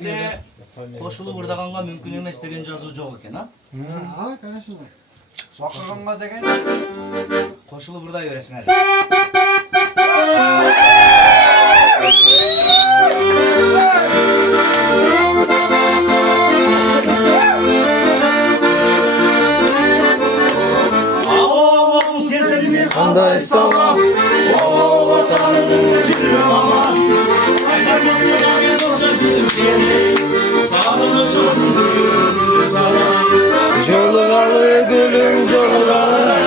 Demek koşulu vurdağanğa mümkün emas degen жазуу жок экен, ha? Ha, конечно. Bakırınma degen. Koşulu vurday veresin her. Kanday salam, o vatanın cürüm aman. Jolgalı gülüm jolgalı.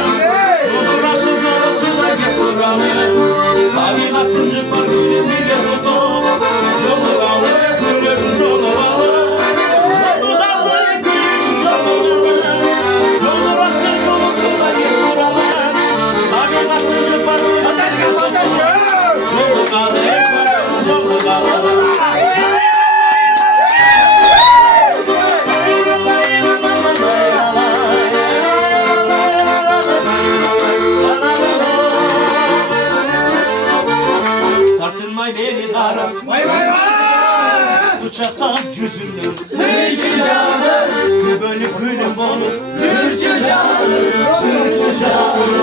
Tartınmay beni kara. Vay vay vay. Uçaktan cüzündür. Sürücü canım, Bölük gülüm olur. Türkçü canım, Türkçü canım.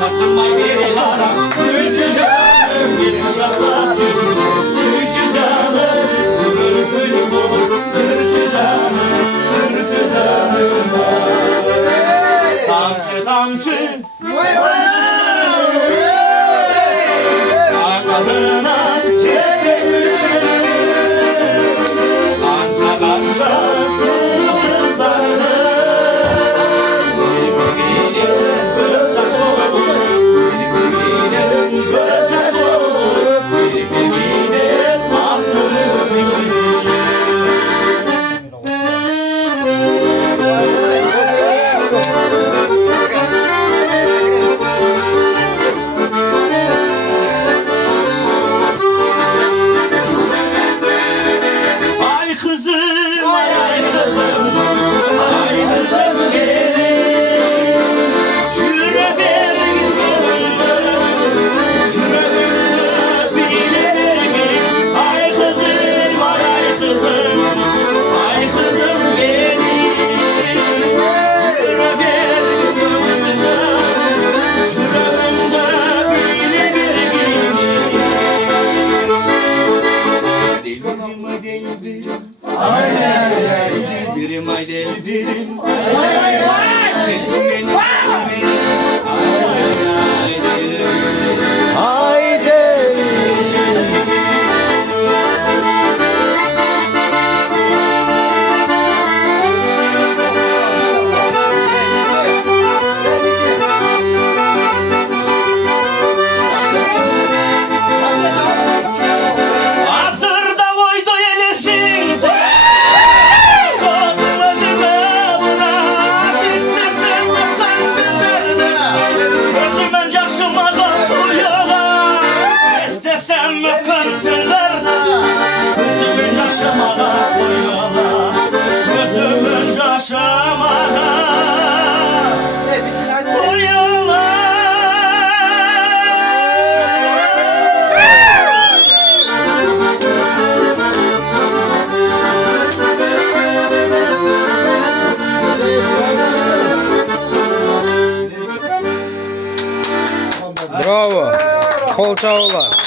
Tartınmay beni kara. Türkçü canım, Bir uçaktan cüzündür. Türkçü canım, Bölük gülüm olur. Türkçü canım, Türkçü canım. Tamçı tamçı. Vay vay. Anadolu'na çekildi. Kanca kanca sızlardı. Birbirin gözyaş olur. Birbirinin gözyaş olur. Birbirinin aklını dikmiş. Ay kızım, ay kızım, ay kızım gelin. Yüreğim yüreğimde bilelim. Ay kızım, ay kızım, ay kızım benim. Yüreğim yüreğimde bilelim. Dilim ay birim, ay ay ay, birim ay deli birim, ay ay ay, sensin benim, ay ay deli. Haydi. Hazırda oydu elirsin, sordum özüme buna, istesem bakan günlerine, özümün yaşıma kapıyola, istesem bakan günlerine, özümün yaşıma kapıyola, özümün yaşıma kapıyola. Bravo. Kol çalılar.